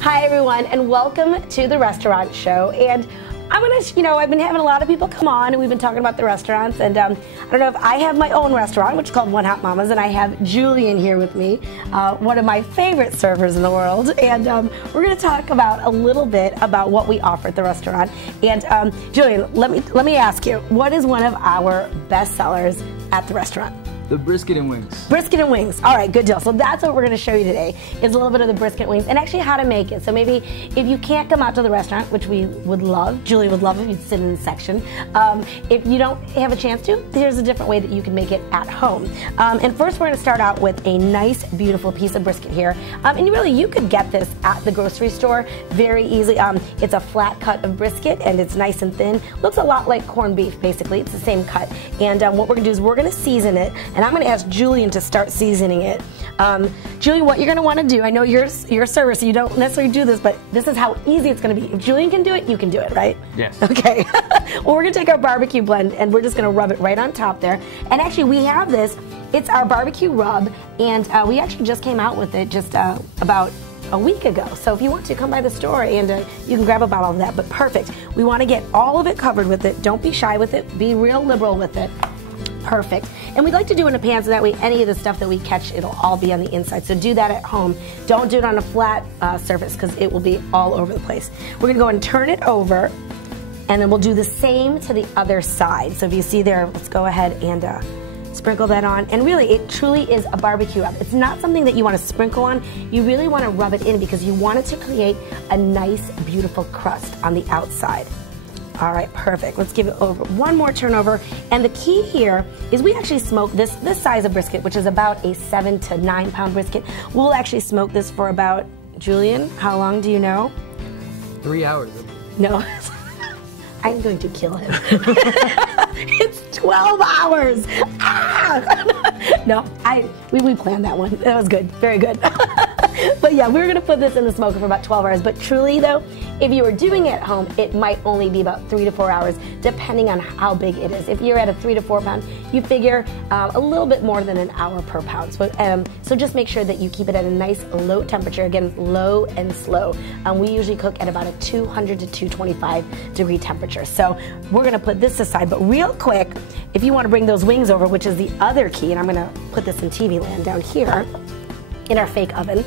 Hi everyone, and welcome to the restaurant show. And I'm gonna, I've been having a lot of people come on, and we've been talking about the restaurants. And I don't know if I have my own restaurant, which is called One Hot Mamas, and I have Julian here with me, one of my favorite servers in the world. And we're gonna talk about a little bit about what we offer at the restaurant. And Julian, let me ask you, what is one of our best sellers at the restaurant? The brisket and wings. Brisket and wings. All right, good deal. So that's what we're going to show you today, is a little bit of the brisket wings and actually how to make it. So maybe if you can't come out to the restaurant, which we would love, Julie would love if you'd sit in the section. If you don't have a chance to, here's a different way that you can make it at home. And first we're going to start out with a nice, beautiful piece of brisket here. And really, you could get this at the grocery store very easily. It's a flat cut of brisket, and it's nice and thin. Looks a lot like corned beef, basically. It's the same cut. And what we're going to do is we're going to season it. And I'm going to ask Julian to start seasoning it. Julian, what you're going to want to do, I know you're a server, so you don't necessarily do this, but this is how easy it's going to be. If Julian can do it, you can do it, right? Yes. Okay. Well, we're going to take our barbecue blend, and we're just going to rub it right on top there. And actually, we have this. It's our barbecue rub, and we actually just came out with it just about a week ago. So if you want to, come by the store and you can grab a bottle of that. But perfect. We want to get all of it covered with it. Don't be shy with it. Be real liberal with it. Perfect. And we'd like to do it in a pan so that way any of the stuff that we catch, it'll all be on the inside. So do that at home. Don't do it on a flat surface because it will be all over the place. We're going to go and turn it over, and then we'll do the same to the other side. So if you see there, let's go ahead and sprinkle that on. And really, it truly is a barbecue rub. It's not something that you want to sprinkle on. You really want to rub it in because you want it to create a nice, beautiful crust on the outside. All right, perfect. Let's give it over one more turnover. And the key here is we actually smoke this size of brisket, which is about a 7 to 9 pound brisket. We'll actually smoke this for about, Julian, how long do you know? 3 hours. No. I'm going to kill him. It's 12 hours. Ah! No, we planned that one. That was good, very good. But yeah, we're gonna put this in the smoker for about 12 hours. But truly though, if you were doing it at home, it might only be about 3 to 4 hours, depending on how big it is. If you're at a 3 to 4 pound, you figure a little bit more than an hour per pound. So just make sure that you keep it at a nice low temperature. Again, low and slow. We usually cook at about a 200 to 225 degree temperature. So we're gonna put this aside, but real quick, if you wanna bring those wings over, which is the other key, and I'm gonna put this in TV land down here, in our fake oven.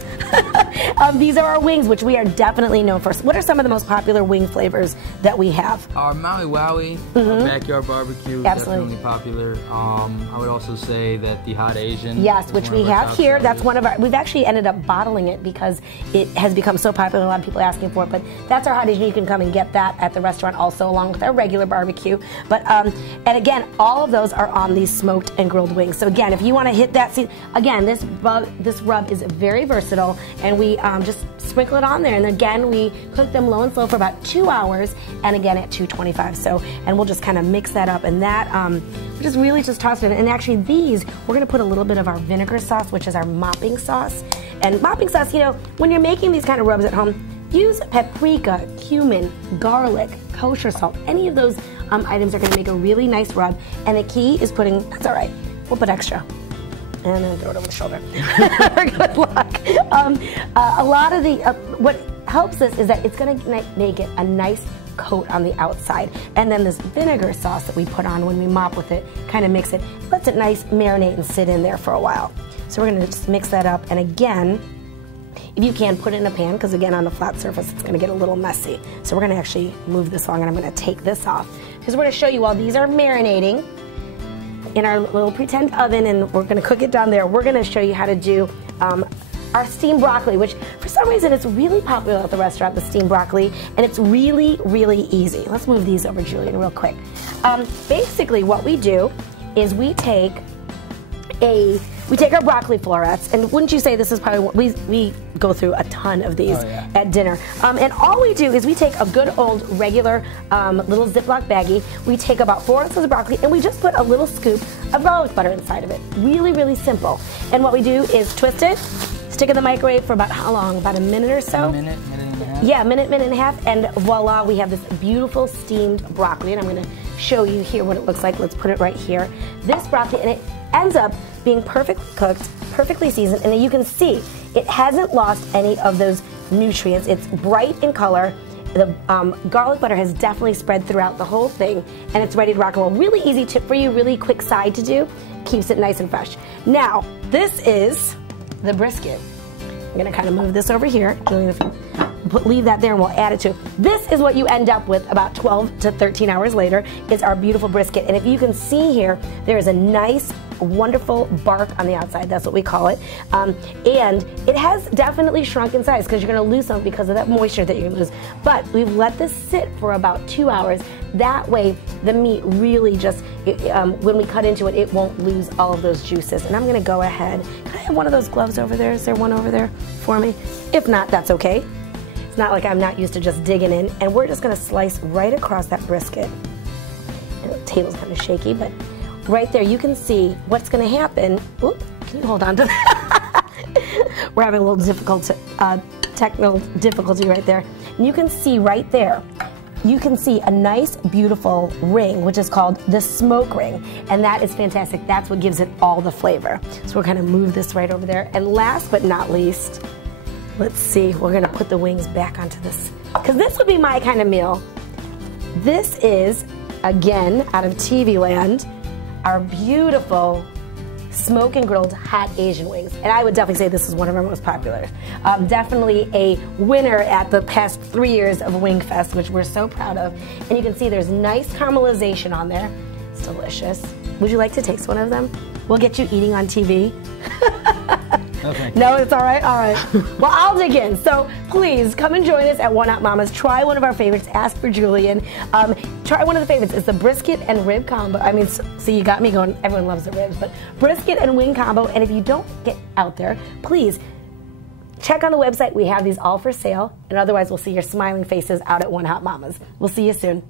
These are our wings, which we are definitely known for. So what are some of the most popular wing flavors that we have? Our Maui Wowie, our backyard barbecue, absolutely definitely popular. I would also say that the Hot Asian. Yes, which we have here. That's one of our, we've actually ended up bottling it because it has become so popular, a lot of people are asking for it, but that's our Hot Asian. You can come and get that at the restaurant also, along with our regular barbecue. But, and again, all of those are on these smoked and grilled wings. So again, if you want to hit that seed, again, this rub is very versatile, and we just sprinkle it on there, and again we cook them low and slow for about 2 hours, and again at 225. So, and we'll just kind of mix that up, and that we just really just toss it in. And actually these, we're going to put a little bit of our vinegar sauce, which is our mopping sauce. And mopping sauce, when you're making these kind of rubs at home, use paprika, cumin, garlic, kosher salt. Any of those items are going to make a really nice rub, and the key is putting, that's all right, we'll put extra. And then throw it over the shoulder. Good luck. A lot of the, what helps this is that it's going to make it a nice coat on the outside. And then this vinegar sauce that we put on when we mop with it kind of mix it, lets it nice marinate and sit in there for a while. So we're going to just mix that up. And again, if you can, put it in a pan, because again, on a flat surface, it's going to get a little messy. So we're going to actually move this along, and I'm going to take this off, because we're going to show you while these are marinating in our little pretend oven, and we're going to cook it down there. We're going to show you how to do our steamed broccoli, which for some reason it's really popular at the restaurant, the steamed broccoli, and it's really, really easy. Let's move these over, Julian, real quick. Basically what we do is we take our broccoli florets, and wouldn't you say this is probably what we go through a ton of these at dinner. And all we do is we take a good old regular little Ziploc baggie, we take about 4 ounces of broccoli, and we just put a little scoop of garlic butter inside of it. Really, really simple. And what we do is twist it, stick it in the microwave for about how long? About a minute or so? A minute, minute and a half. Yeah, minute and a half, and voila, we have this beautiful steamed broccoli, and I'm going to show you here what it looks like. Let's put it right here. This broccoli, and it ends up being perfectly cooked, perfectly seasoned, and you can see it hasn't lost any of those nutrients. It's bright in color. The garlic butter has definitely spread throughout the whole thing, and it's ready to rock and roll. Really easy tip for you, really quick side to do. Keeps it nice and fresh. Now, this is the brisket. I'm gonna kind of move this over here. Julian, if you leave that there and we'll add it to. This is what you end up with about 12 to 13 hours later, is our beautiful brisket. And if you can see here, there is a nice, wonderful bark on the outside. That's what we call it. And it has definitely shrunk in size because you're going to lose some because of that moisture that you're going to lose. But we've let this sit for about 2 hours. That way, the meat really just, when we cut into it, it won't lose all of those juices. And I'm going to go ahead. Can I have one of those gloves over there? Is there one over there for me? If not, that's okay. It's not like I'm not used to just digging in. And we're just going to slice right across that brisket. And the table's kind of shaky, but right there, you can see what's going to happen. Oop, can you hold on to that? We're having a little technical difficulty right there. And you can see right there, you can see a nice, beautiful ring, which is called the smoke ring. And that is fantastic. That's what gives it all the flavor. So we're going to move this right over there. And last but not least, let's see, we're going to put the wings back onto this. Because this would be my kind of meal. This is, again, out of TV land, our beautiful smoke and grilled hot Asian wings. And I would definitely say this is one of our most popular. Definitely a winner at the past 3 years of Wing Fest, which we're so proud of. And you can see there's nice caramelization on there. It's delicious. Would you like to taste one of them? We'll get you eating on TV. Okay. No, it's all right? All right. Well, I'll dig in. So please come and join us at One Hot Mama's. Try one of our favorites. Ask for Julian. Try one of the favorites. It's the brisket and rib combo. I mean, see, you got me going. Everyone loves the ribs, but brisket and wing combo. And if you don't get out there, please check on the website. We have these all for sale. And otherwise, we'll see your smiling faces out at One Hot Mama's. We'll see you soon.